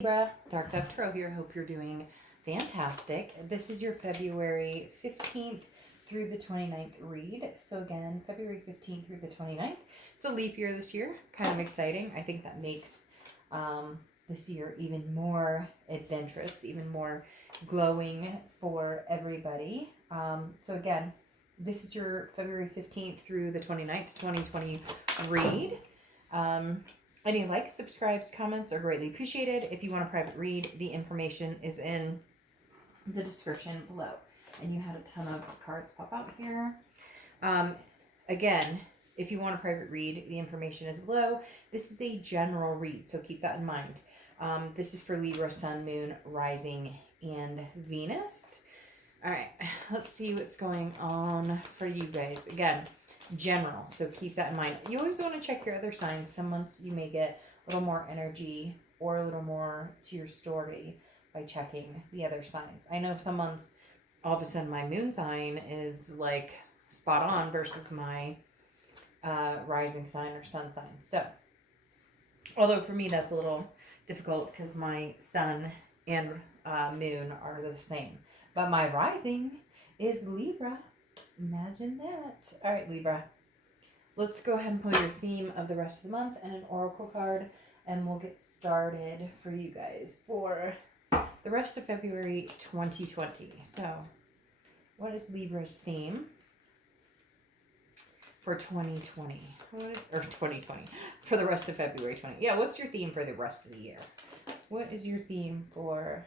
Libra, Dark Dove Tarot here. Hope you're doing fantastic. This is your February 15th through the 29th read. So again, February 15th through the 29th. It's a leap year this year. Kind of exciting. I think that makes this year even more adventurous, even more glowing for everybody. So again, this is your February 15th through the 29th, 2020 read. Any likes, subscribes, comments are greatly appreciated. If you want a private read, the information is in the description below. And you had a ton of cards pop out here. Again, if you want a private read, the information is below. This is a general read, so keep that in mind. This is for Libra, Sun, Moon, Rising, and Venus. All right, let's see what's going on for you guys. Again, general, so keep that in mind. You always want to check your other signs. Some months you may get a little more energy or a little more to your story by checking the other signs. I know some months all of a sudden my moon sign is like spot on versus my rising sign or sun sign. So although for me that's a little difficult because my sun and moon are the same, but my rising is Libra. Imagine that. All right, Libra. Let's go ahead and pull your theme of the rest of the month and an oracle card, and we'll get started for you guys for the rest of February 2020. So, what is Libra's theme for 2020? Or 2020. For the rest of February 20. Yeah, what's your theme for the rest of the year? What is your theme for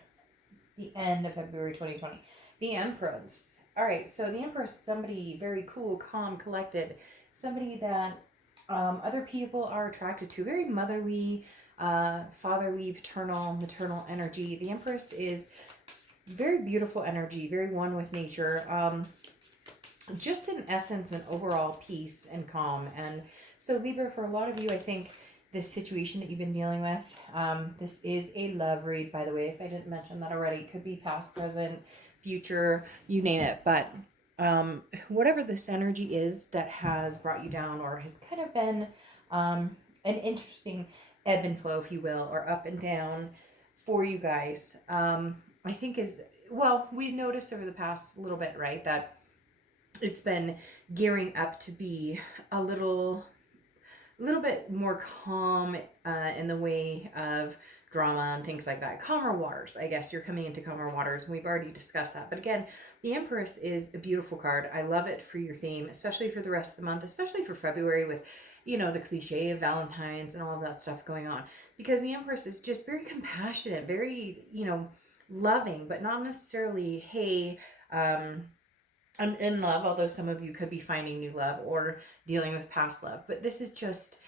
the end of February 2020? The Empress. All right, so the Empress is somebody very cool, calm, collected, somebody that other people are attracted to. Very motherly, fatherly, paternal, maternal energy. The Empress is very beautiful energy, very one with nature. Just in essence, an overall peace and calm. And so Libra, for a lot of you, I think this situation that you've been dealing with, this is a love read, by the way, if I didn't mention that already. It could be past, present, future, you name it. But whatever this energy is that has brought you down or has kind of been an interesting ebb and flow, if you will, or up and down for you guys, I think is, well, we've noticed over the past little bit, right, that it's been gearing up to be a little bit more calm in the way of drama and things like that. Calmer waters, I guess. You're coming into calmer waters, and we've already discussed that. But again, the Empress is a beautiful card. I love it for your theme, especially for the rest of the month, especially for February with, you know, the cliche of Valentine's and all of that stuff going on. Because the Empress is just very compassionate, very, you know, loving, but not necessarily, hey, I'm in love, although some of you could be finding new love or dealing with past love. But this is just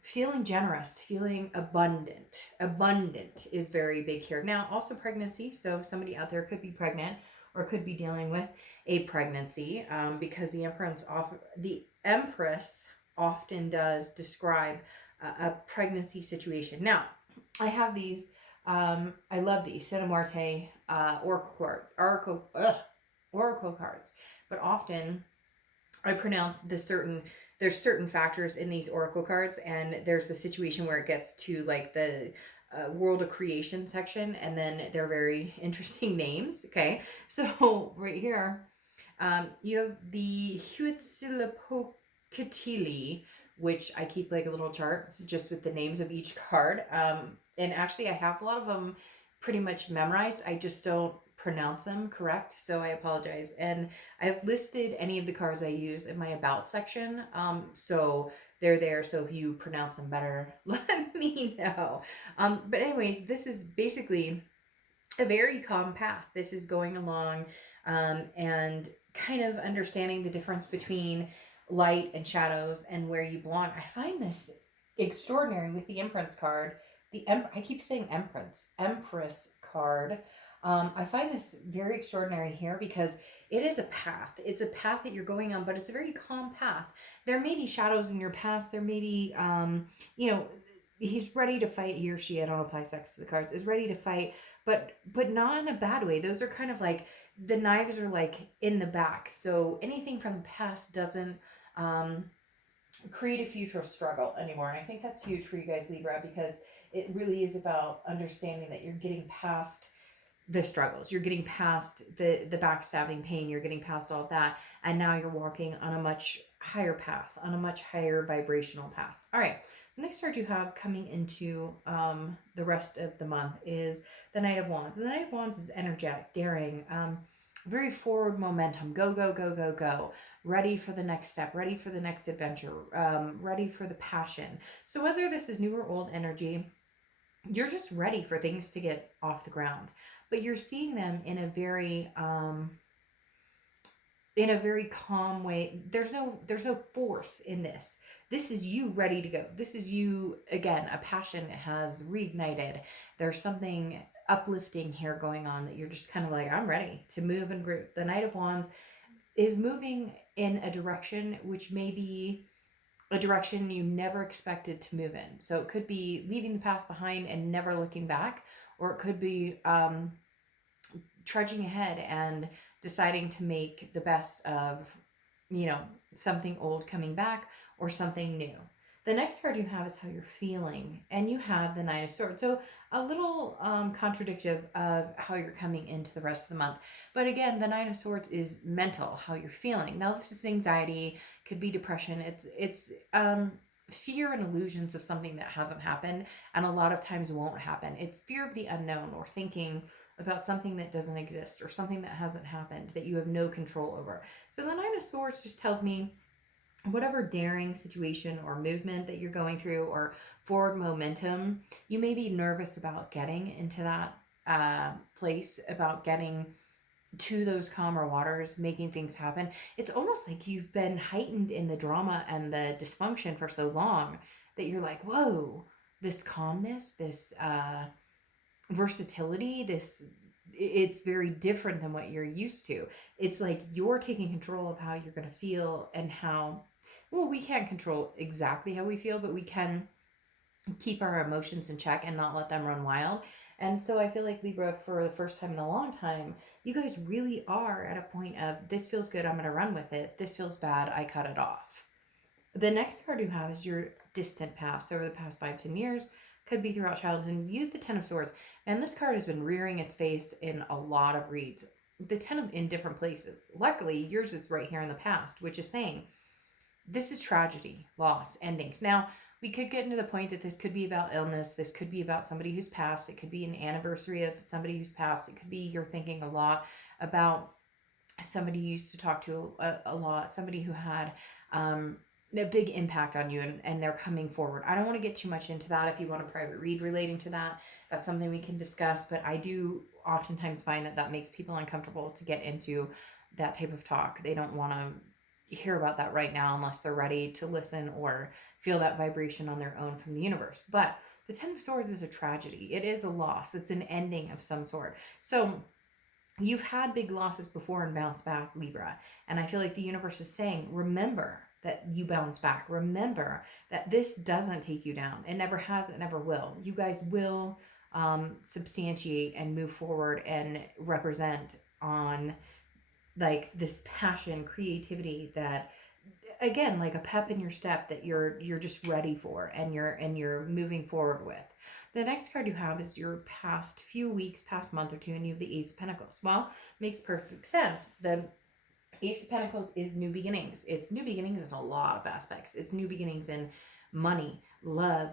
feeling generous, feeling abundant. Abundant is very big here. Now, also pregnancy. So somebody out there could be pregnant or could be dealing with a pregnancy because the Empress often does describe a pregnancy situation. Now, I have these. I love these Cinemarte oracle cards, but often I pronounce there's certain factors in these oracle cards, and there's the situation where it gets to like the world of creation section, and then they're very interesting names. Okay, so right here, you have the Huitzilopochtli, which I keep like a little chart just with the names of each card. And actually, I have a lot of them pretty much memorized. I just don't pronounce them correct, so I apologize. And I've listed any of the cards I use in my about section, so they're there, so if you pronounce them better, let me know. But anyways, this is basically a very calm path. This is going along and kind of understanding the difference between light and shadows and where you belong. I find this extraordinary with the Empress card. I keep saying Empress card. I find this very extraordinary here because it is a path. It's a path that you're going on, but it's a very calm path. There may be shadows in your past. There may be, you know, he's ready to fight. He or she, I don't apply sex to the cards, is ready to fight, but not in a bad way. Those are kind of like, the knives are like in the back. So anything from the past doesn't create a future struggle anymore. And I think that's huge for you guys, Libra, because It really is about understanding that you're getting past the struggles. You're getting past the backstabbing pain. You're getting past all of that. And now you're walking on a much higher path, on a much higher vibrational path. All right. The next card you have coming into the rest of the month is the Knight of Wands. The Knight of Wands is energetic, daring, very forward momentum. Go, go, go, go, go. Ready for the next step, ready for the next adventure, ready for the passion. So whether this is new or old energy, you're just ready for things to get off the ground, but you're seeing them in a very calm way. There's no force in this. This is you ready to go. This is you, again, a passion has reignited. There's something uplifting here going on that you're just kind of like, I'm ready to move and group. The Knight of Wands is moving in a direction which may be a direction you never expected to move in. So it could be leaving the past behind and never looking back, or it could be trudging ahead and deciding to make the best of, something old coming back or something new. The next card you have is how you're feeling, and you have the Nine of Swords. So a little contradictive of how you're coming into the rest of the month. But again, the Nine of Swords is mental, how you're feeling. Now, this is anxiety, could be depression. It's fear and illusions of something that hasn't happened, and a lot of times won't happen. It's fear of the unknown, or thinking about something that doesn't exist, or something that hasn't happened that you have no control over. So the Nine of Swords just tells me whatever daring situation or movement that you're going through, or forward momentum, you may be nervous about getting into that place, about getting to those calmer waters, making things happen. It's almost like you've been heightened in the drama and the dysfunction for so long that you're like, whoa, this calmness, this versatility, it's very different than what you're used to. It's like you're taking control of how you're going to feel, and how, well, we can't control exactly how we feel, but we can keep our emotions in check and not let them run wild. And so I feel like, Libra, for the first time in a long time, you guys really are at a point of, this feels good, I'm going to run with it. This feels bad, I cut it off. The next card you have is your distant past, over the past 5-10 years. Could be throughout childhood. And viewed the Ten of Swords. And this card has been rearing its face in a lot of reads. The Ten of in different places. Luckily, yours is right here in the past, which is saying this is tragedy, loss, endings. Now, we could get into the point that this could be about illness. This could be about somebody who's passed. It could be an anniversary of somebody who's passed. It could be you're thinking a lot about somebody you used to talk to a lot, somebody who had a big impact on you, and they're coming forward. I don't want to get too much into that. If you want a private read relating to that, that's something we can discuss. But I do oftentimes find that makes people uncomfortable to get into that type of talk. They don't want to hear about that right now unless they're ready to listen or feel that vibration on their own from the universe. But the Ten of Swords is a tragedy. It is a loss. It's an ending of some sort. So you've had big losses before and bounced back, Libra. And I feel like the universe is saying, remember that you bounce back. Remember that this doesn't take you down. It never has, it never will. You guys will substantiate and move forward and represent on like this passion, creativity that, again, like a pep in your step that you're just ready for, and you're moving forward with. The next card you have is your past few weeks, past month or two, and you have the Ace of Pentacles. Well, makes perfect sense. The Ace of Pentacles is new beginnings. It's new beginnings in a lot of aspects. It's new beginnings in money, love,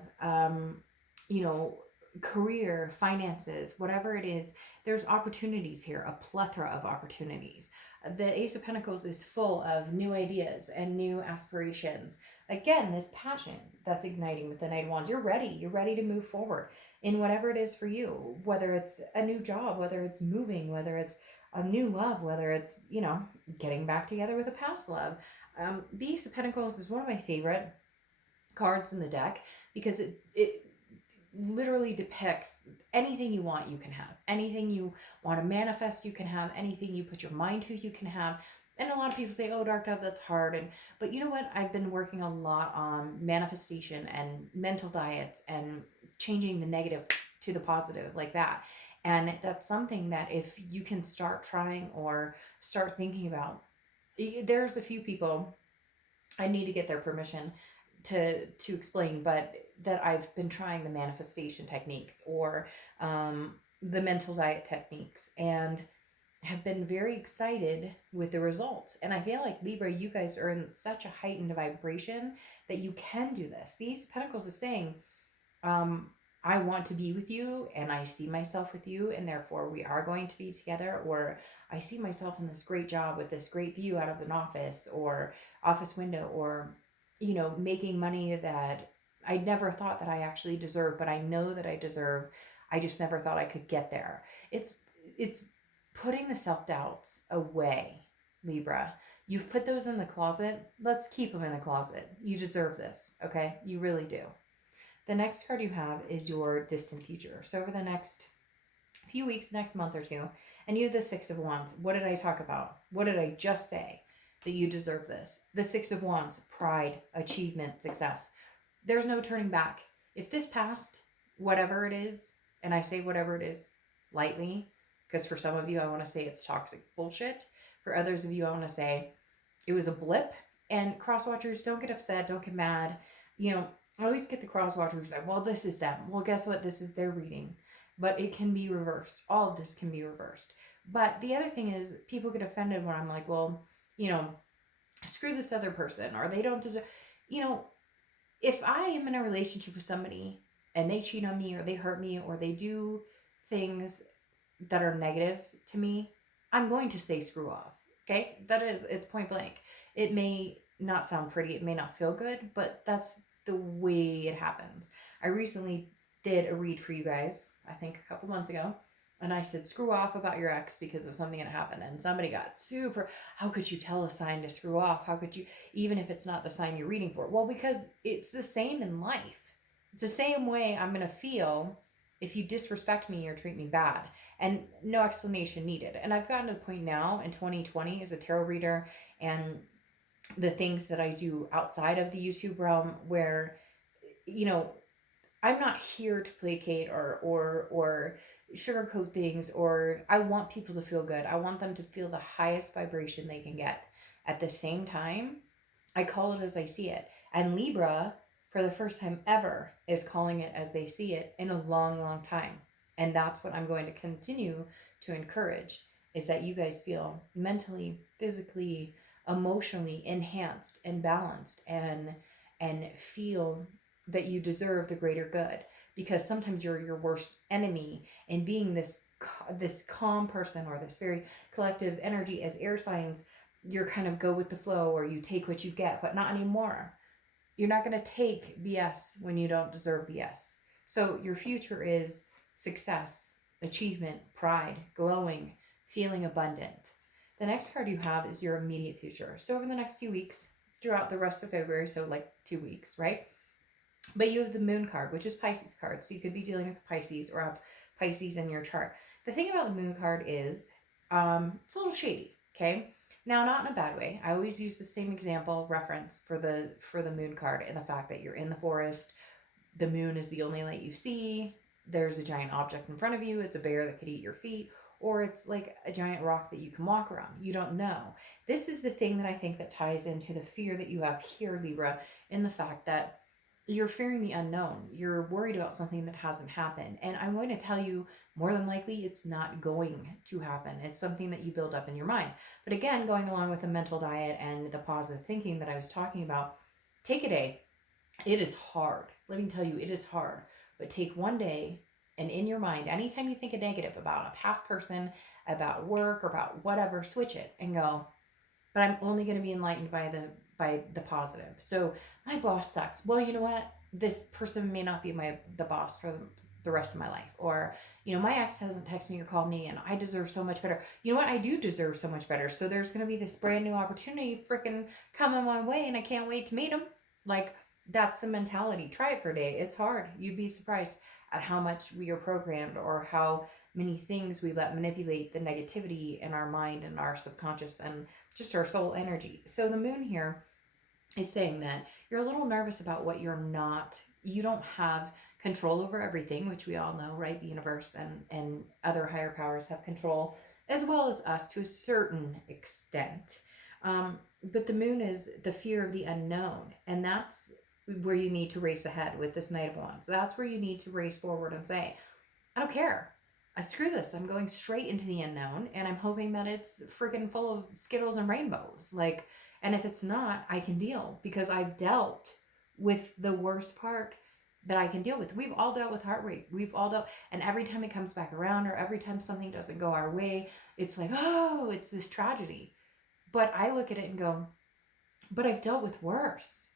career, finances, whatever it is. There's opportunities here, a plethora of opportunities. The Ace of Pentacles is full of new ideas and new aspirations. Again, this passion that's igniting with the Knight of Wands. You're ready. You're ready to move forward in whatever it is for you, whether it's a new job, whether it's moving, whether it's a new love, whether it's, getting back together with a past love. The Ace of Pentacles is one of my favorite cards in the deck because it literally depicts anything you want, you can have. Anything you want to manifest, you can have. Anything you put your mind to, you can have. And a lot of people say, oh, Dark Dove, that's hard. But you know what? I've been working a lot on manifestation and mental diets and changing the negative to the positive, like that. And that's something that if you can start trying or start thinking about, there's a few people, I need to get their permission to explain, but that I've been trying the manifestation techniques or the mental diet techniques, and have been very excited with the results. And I feel like Libra, you guys are in such a heightened vibration that you can do this. These Pentacles is saying, um, I want to be with you and I see myself with you, and therefore we are going to be together. Or I see myself in this great job with this great view out of an office or office window, or, making money that I never thought that I actually deserve, but I know that I deserve. I just never thought I could get there. It's putting the self-doubts away, Libra. You've put those in the closet. Let's keep them in the closet. You deserve this, okay? You really do. The next card you have is your distant future. So over the next few weeks, next month or two, and you have the Six of Wands. What did I talk about? What did I just say? That you deserve this. The Six of Wands, pride, achievement, success. There's no turning back. If this passed, whatever it is, and I say whatever it is lightly, because for some of you, I want to say it's toxic bullshit. For others of you, I want to say it was a blip. And cross watchers, don't get upset, don't get mad. I always get the cross watchers like, well, this is them. Well, guess what? This is their reading. But it can be reversed. All of this can be reversed. But the other thing is, people get offended when I'm like, well, screw this other person, or they don't deserve. If I am in a relationship with somebody and they cheat on me, or they hurt me, or they do things that are negative to me, I'm going to say screw off. Okay? It's point blank. It may not sound pretty, it may not feel good, but that's the way it happens. I recently did a read for you guys, I think a couple months ago, and I said screw off about your ex because of something that happened, and somebody got super, how could you tell a sign to screw off? How could you, even if it's not the sign you're reading for? Well, because it's the same in life. It's the same way I'm going to feel if you disrespect me or treat me bad, and no explanation needed. And I've gotten to the point now in 2020 as a tarot reader and the things that I do outside of the YouTube realm where, I'm not here to placate or sugarcoat things, or I want people to feel good. I want them to feel the highest vibration they can get. At the same time, I call it as I see it. And Libra, for the first time ever, is calling it as they see it in a long, long time. And that's what I'm going to continue to encourage, is that you guys feel mentally, physically, emotionally enhanced and balanced, and feel that you deserve the greater good. Because sometimes you're your worst enemy, and being this calm person, or this very collective energy as air signs, you're kind of go with the flow, or you take what you get. But not anymore. You're not going to take BS when you don't deserve BS. So your future is success, achievement, pride, glowing, feeling abundant. The next card you have is your immediate future. So over the next few weeks, throughout the rest of February, so like 2 weeks, right? But you have the moon card, which is Pisces card. So you could be dealing with Pisces or have Pisces in your chart. The thing about the moon card is it's a little shady, okay? Now, not in a bad way. I always use the same example reference for the moon card, and the fact that you're in the forest. The moon is the only light you see. There's a giant object in front of you. It's a bear that could eat your feet, or it's like a giant rock that you can walk around. You don't know. This is the thing that I think that ties into the fear that you have here, Libra, in the fact that you're fearing the unknown. You're worried about something that hasn't happened. And I'm going to tell you, more than likely, it's not going to happen. It's something that you build up in your mind. But again, going along with the mental diet and the positive thinking that I was talking about, take a day. It is hard. Let me tell you, it is hard. But take one day, and in your mind, anytime you think a negative about a past person, about work, or about whatever, switch it and go, but I'm only going to be enlightened by the positive. So my boss sucks. Well, you know what? This person may not be the boss for the rest of my life. Or, my ex hasn't texted me or called me, and I deserve so much better. You know what? I do deserve so much better. So there's going to be this brand new opportunity freaking coming my way, and I can't wait to meet him. Like, that's the mentality. Try it for a day. It's hard. You'd be surprised at how much we are programmed, or how many things we let manipulate the negativity in our mind and our subconscious and just our soul energy. So the moon here is saying that you're a little nervous about what you don't have control over everything, which we all know, right? The universe and other higher powers have control, as well as us to a certain extent. But the moon is the fear of the unknown. And that's where you need to race ahead with this Knight of Wands. That's where you need to race forward and say, I don't care. I screw this. I'm going straight into the unknown, and I'm hoping that it's freaking full of Skittles and rainbows. Like, and if it's not, I can deal, because I've dealt with the worst part that I can deal with. We've all dealt with heart rate. We've all dealt, and every time it comes back around, or every time something doesn't go our way, it's like, oh, it's this tragedy. But I look at it and go, but I've dealt with worse.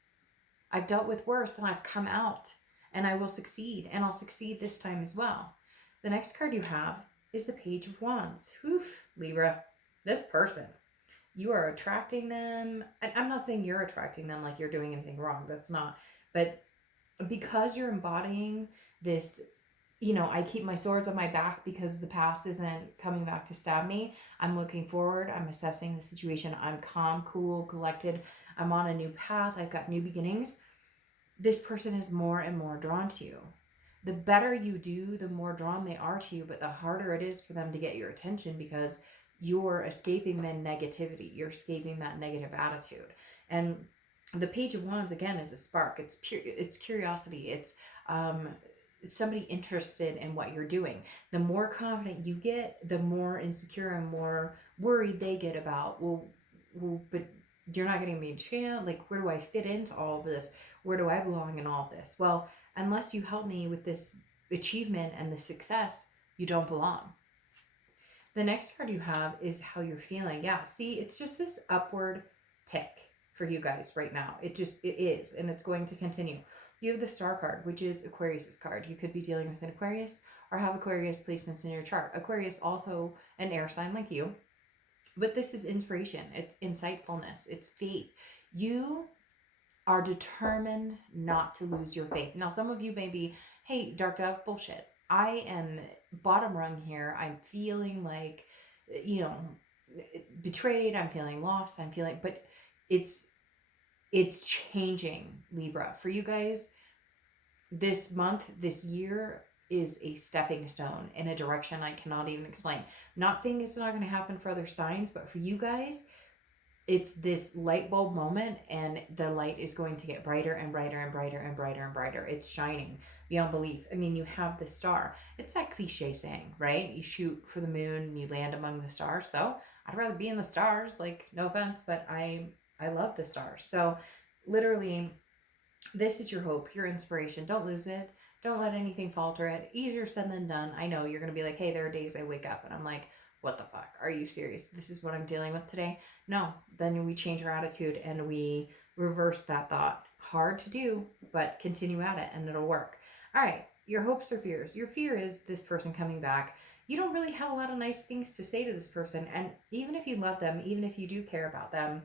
I've dealt with worse, and I've come out, and I will succeed, and I'll succeed this time as well. The next card you have is the Page of Wands. Oof, Libra, this person, you are attracting them. And I'm not saying you're attracting them like you're doing anything wrong. That's not. But because you're embodying this, I keep my swords on my back because the past isn't coming back to stab me. I'm looking forward. I'm assessing the situation. I'm calm, cool, collected. I'm on a new path. I've got new beginnings. This person is more and more drawn to you. The better you do, the more drawn they are to you, but the harder it is for them to get your attention, because you're escaping the negativity. You're escaping that negative attitude. And the Page of Wands, again, is a spark. It's pure, it's curiosity. It's somebody interested in what you're doing. The more confident you get, the more insecure and more worried they get about, well, but you're not getting me a chance. Like, where do I fit into all of this? Where do I belong in all of this? Well, unless you help me with this achievement and the success, you don't belong. The next card you have is how you're feeling. Yeah, see, it's just this upward tick for you guys right now. It is, and it's going to continue. You have the Star card, which is Aquarius's card. You could be dealing with an Aquarius or have Aquarius placements in your chart. Aquarius, also an air sign like you. But this is inspiration. It's insightfulness. It's faith. You are determined not to lose your faith. Now, some of you may be, hey, Dark Dove, bullshit. I am bottom rung here. I'm feeling like, betrayed. I'm feeling lost. But it's changing, Libra. For you guys, this month, this year is a stepping stone in a direction I cannot even explain. Not saying it's not going to happen for other signs, but for you guys, it's this light bulb moment, and the light is going to get brighter and brighter and brighter and brighter and brighter. It's shining beyond belief. I mean, you have the star. It's that cliche saying, right? You shoot for the moon and you land among the stars. So I'd rather be in the stars. Like, no offense, but I love the stars. So literally, this is your hope, your inspiration. Don't lose it. Don't let anything falter it. Easier said than done. I know you're going to be like, hey, there are days I wake up and I'm like, what the fuck? Are you serious? This is what I'm dealing with today? No. Then we change our attitude and we reverse that thought. Hard to do, but continue at it and it'll work. All right. Your hopes or fears. Your fear is this person coming back. You don't really have a lot of nice things to say to this person. And even if you love them, even if you do care about them,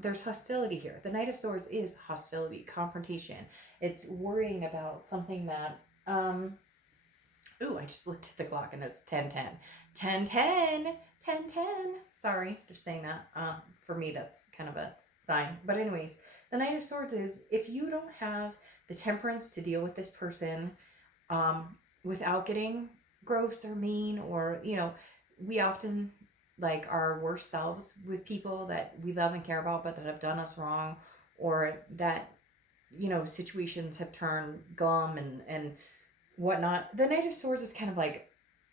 there's hostility here. The Knight of Swords is hostility, confrontation. It's worrying about something that, I just looked at the clock and it's 10:10. 10:10. 10:10. Sorry, just saying that. For me, that's kind of a sign. But anyways, the Knight of Swords is, if you don't have the temperance to deal with this person without getting gross or mean, or, we often like our worst selves with people that we love and care about, but that have done us wrong, or that, situations have turned glum and whatnot. The Knight of Swords is kind of like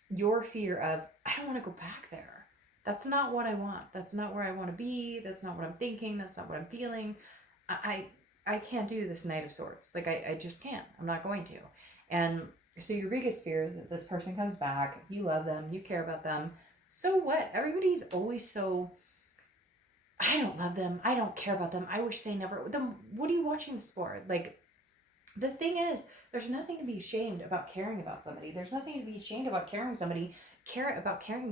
your fear of, I don't want to go back there. That's not what I want. That's not where I want to be. That's not what I'm thinking. That's not what I'm feeling. I can't do this Knight of Swords. Like, I just can't. I'm not going to. And so your biggest fear is that this person comes back. You love them. You care about them. So what? Everybody's always so, I don't love them. I don't care about them. I wish they never. Then what are you watching this for? Like, the thing is, there's nothing to be ashamed about caring about somebody. There's nothing to be ashamed about caring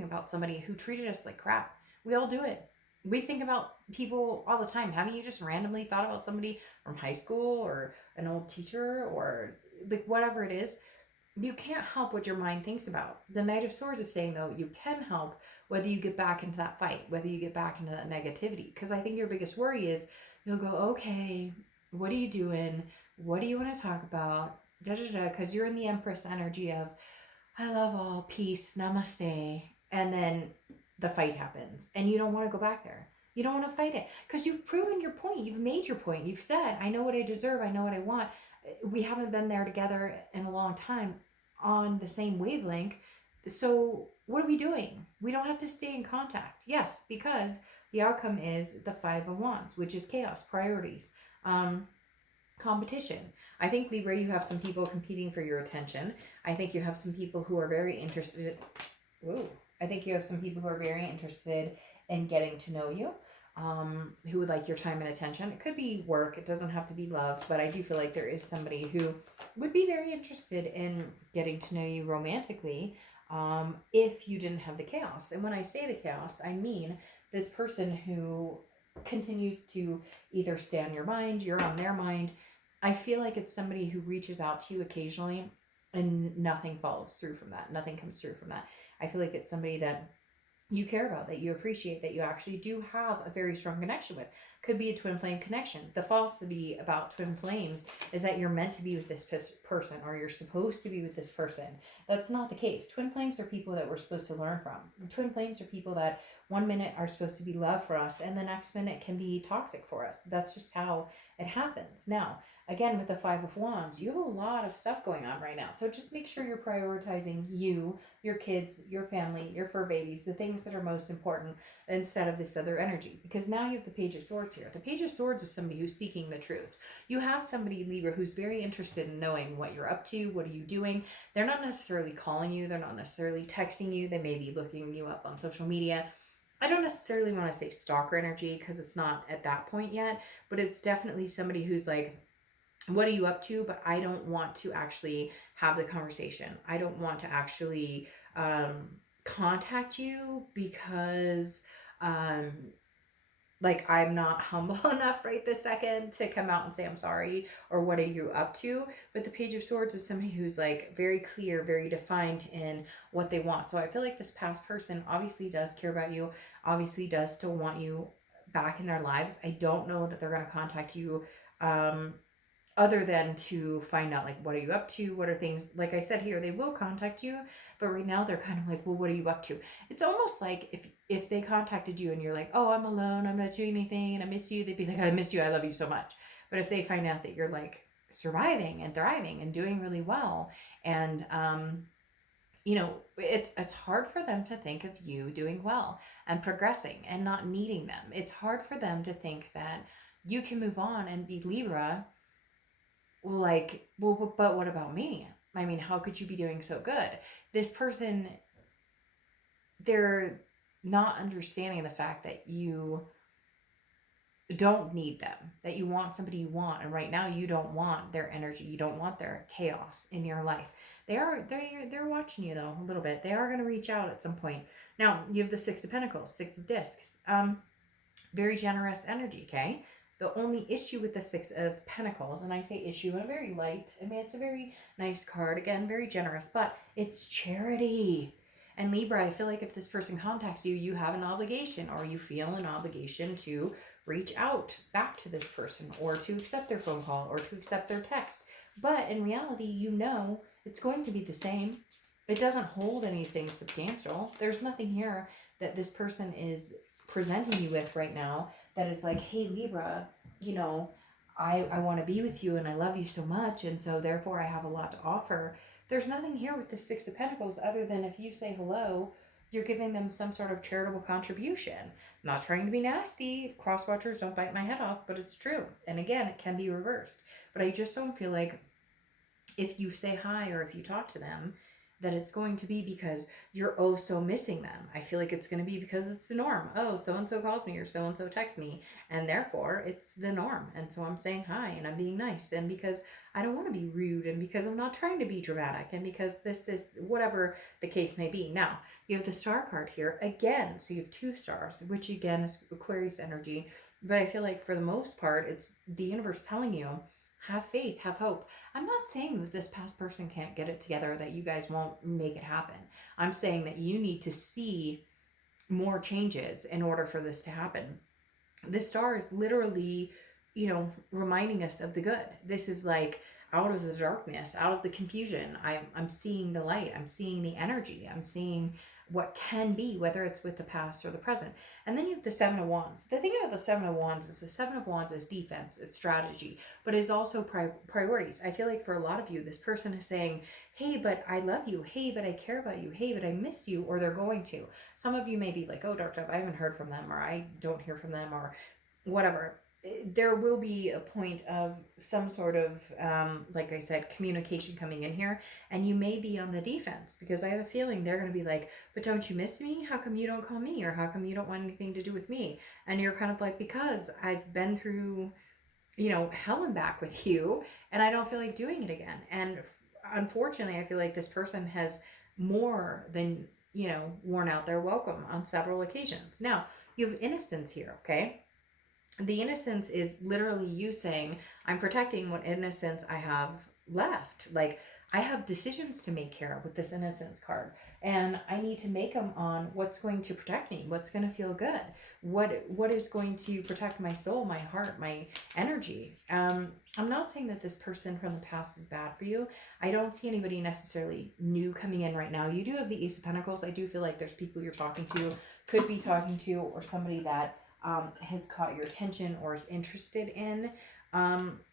about somebody who treated us like crap. We all do it. We think about people all the time. Haven't you just randomly thought about somebody from high school or an old teacher or like whatever it is? You can't help what your mind thinks about. The Knight of Swords is saying, though, you can help whether you get back into that fight, whether you get back into that negativity. Because I think your biggest worry is you'll go, okay, what are you doing? What do you want to talk about? Because you're in the Empress energy of, I love all, peace, namaste. And then the fight happens and you don't want to go back there. You don't want to fight it because you've proven your point. You've made your point. You've said, I know what I deserve. I know what I want. We haven't been there together in a long time on the same wavelength. So what are we doing? We don't have to stay in contact. Yes, because the outcome is the Five of Wands, which is chaos, priorities, um, competition. I think, Libra, you have some people competing for your attention. I think you have some people who are very interested. Whoa. I think you have some people who are very interested in getting to know you, who would like your time and attention. It could be work. It doesn't have to be love, but I do feel like there is somebody who would be very interested in getting to know you romantically, if you didn't have the chaos. And when I say the chaos, I mean this person who continues to either stay on your mind, you're on their mind. I feel like it's somebody who reaches out to you occasionally and nothing follows through from that. Nothing comes through from that. I feel like it's somebody that you care about, that you appreciate, that you actually do have a very strong connection with. Could be a twin flame connection. The falsity about twin flames is that you're meant to be with this person, or you're supposed to be with this person. That's not the case. Twin flames are people that we're supposed to learn from. Twin flames are people that 1 minute are supposed to be love for us and the next minute can be toxic for us. That's just how it happens. Now, again, with the Five of Wands, you have a lot of stuff going on right now. So just make sure you're prioritizing you, your kids, your family, your fur babies, the things that are most important, instead of this other energy. Because now you have the Page of Swords here. The Page of Swords is somebody who's seeking the truth. You have somebody, Libra, who's very interested in knowing what you're up to, what are you doing. They're not necessarily calling you. They're not necessarily texting you. They may be looking you up on social media. I don't necessarily want to say stalker energy because it's not at that point yet, but it's definitely somebody who's like, what are you up to? But I don't want to actually have the conversation. I don't want to actually contact you because like I'm not humble enough right this second to come out and say I'm sorry or what are you up to. But the Page of Swords is somebody who's like very clear, very defined in what they want. So I feel like this past person obviously does care about you, obviously does still want you back in their lives. I don't know that they're going to contact you other than to find out like what are you up to, what are things. Like I said here, they will contact you, but right now they're kind of like, well, what are you up to? It's almost like if they contacted you and you're like, oh, I'm alone, I'm not doing anything and I miss you, they'd be like, I miss you, I love you so much. But if they find out that you're like surviving and thriving and doing really well, and you know, it's hard for them to think of you doing well and progressing and not needing them. It's hard for them to think that you can move on and be Libra. Like, well, but what about me? I mean, how could you be doing so good? This person, they're not understanding the fact that you don't need them, that you want somebody you want, and right now you don't want their energy, you don't want their chaos in your life. They're watching you though a little bit. They are going to reach out at some point. Now you have the Six of Pentacles, Six of Discs. Very generous energy, okay? The only issue with the Six of Pentacles, and I say issue in a very light, I mean, it's a very nice card, again, very generous, but it's charity. And Libra, I feel like if this person contacts you, you have an obligation, or you feel an obligation to reach out back to this person, or to accept their phone call, or to accept their text. But in reality, you know it's going to be the same. It doesn't hold anything substantial. There's nothing here that this person is presenting you with right now that is like, hey, Libra, you know, I want to be with you and I love you so much, and so therefore I have a lot to offer. There's nothing here with the Six of Pentacles other than if you say hello, you're giving them some sort of charitable contribution. I'm not trying to be nasty. Cross watchers, don't bite my head off, but it's true. And again, it can be reversed. But I just don't feel like if you say hi or if you talk to them, that it's going to be because you're oh so missing them. I feel like it's going to be because it's the norm. Oh, so-and-so calls me or so-and-so texts me, and therefore it's the norm. And so I'm saying hi and I'm being nice, and because I don't want to be rude, and because I'm not trying to be dramatic, and because this, whatever the case may be. Now, you have the Star card here again. So you have 2 stars, which again is Aquarius energy. But I feel like for the most part, it's the universe telling you, have faith, have hope. I'm not saying that this past person can't get it together, that you guys won't make it happen. I'm saying that you need to see more changes in order for this to happen. The star is literally, you know, reminding us of the good. This is like out of the darkness, out of the confusion. I'm seeing the light. I'm seeing the energy. I'm seeing what can be, whether it's with the past or the present. And then you have the Seven of Wands. The thing about the Seven of Wands is the Seven of Wands is defense, it's strategy, but it's also priorities. I feel like for a lot of you, this person is saying, hey, but I love you. Hey, but I care about you. Hey, but I miss you, or they're going to. Some of you may be like, oh, Dark Dove, I haven't heard from them, or I don't hear from them, or whatever. There will be a point of some sort of, like I said, communication coming in here, and you may be on the defense because I have a feeling they're going to be like, but don't you miss me? How come you don't call me? Or how come you don't want anything to do with me? And you're kind of like, because I've been through, hell and back with you, and I don't feel like doing it again. And unfortunately, I feel like this person has more than, worn out their welcome on several occasions. Now, you have innocence here, okay? The innocence is literally you saying, I'm protecting what innocence I have left. Like, I have decisions to make here with this innocence card, and I need to make them on what's going to protect me, what's going to feel good, what is going to protect my soul, my heart, my energy. I'm not saying that this person from the past is bad for you. I don't see anybody necessarily new coming in right now. You do have the Ace of Pentacles. I do feel like there's people you're talking to, could be talking to, or somebody that has caught your attention or is interested in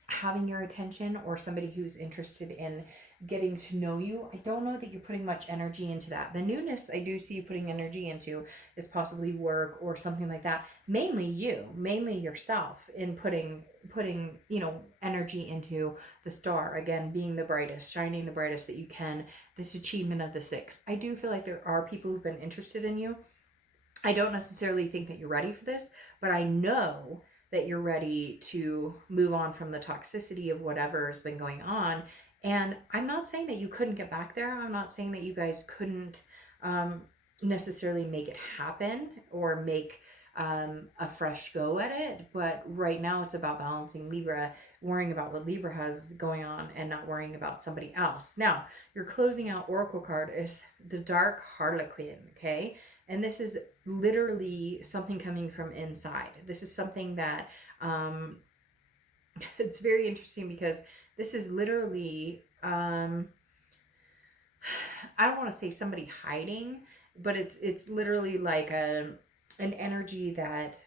having your attention, or somebody who's interested in getting to know you. I don't know that you're putting much energy into that. The newness I do see you putting energy into is possibly work or something like that. Mainly yourself, in putting energy into the star, again, being the brightest, shining the brightest that you can, this achievement of the 6. I do feel like there are people who've been interested in you. I don't necessarily think that you're ready for this, but I know that you're ready to move on from the toxicity of whatever has been going on. And I'm not saying that you couldn't get back there. I'm not saying that you guys couldn't necessarily make it happen or make a fresh go at it. But right now it's about balancing Libra, worrying about what Libra has going on and not worrying about somebody else. Now, your closing out oracle card is the Dark Harlequin, okay? And this is literally something coming from inside. This is something that, it's very interesting because this is literally, I don't want to say somebody hiding, but it's literally like an energy that,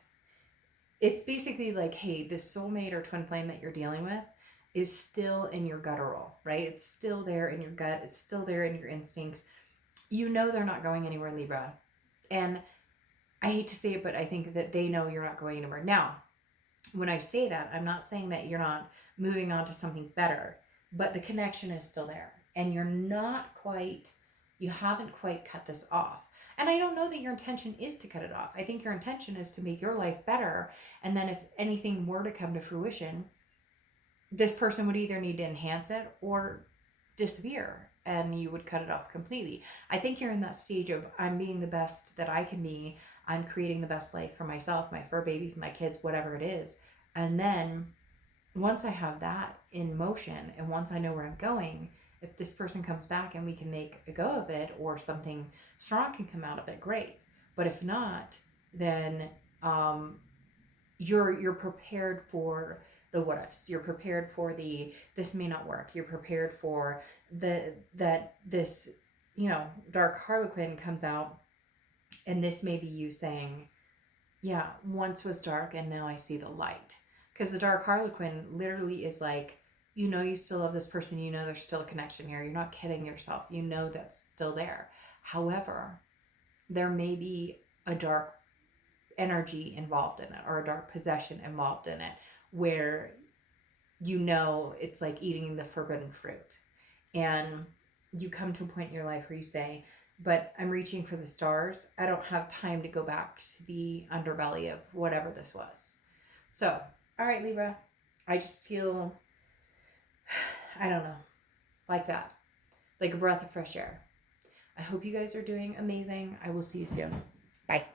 it's basically like, hey, this soulmate or twin flame that you're dealing with is still in your guttural, right? It's still there in your gut. It's still there in your instincts. They're not going anywhere, Libra. And I hate to say it, but I think that they know you're not going anywhere. Now, when I say that, I'm not saying that you're not moving on to something better, but the connection is still there. And you haven't quite cut this off. And I don't know that your intention is to cut it off. I think your intention is to make your life better. And then if anything were to come to fruition, this person would either need to enhance it or disappear, and you would cut it off completely. I think you're in that stage of, I'm being the best that I can be. I'm creating the best life for myself, my fur babies, my kids, whatever it is. And then once I have that in motion, and once I know where I'm going, if this person comes back and we can make a go of it, or something strong can come out of it, great. But if not, then you're prepared for the what ifs. You're prepared for the, this may not work. You're prepared for that this, Dark Harlequin comes out, and this may be you saying, yeah, once was dark and now I see the light. Because the Dark Harlequin literally is like, you still love this person. There's still a connection here. You're not kidding yourself. That's still there. However, there may be a dark energy involved in it, or a dark possession involved in it, where it's like eating the forbidden fruit. And you come to a point in your life where you say, but I'm reaching for the stars. I don't have time to go back to the underbelly of whatever this was. So, all right, Libra, I just feel, I don't know, like that, like a breath of fresh air. I hope you guys are doing amazing. I will see you soon. Bye.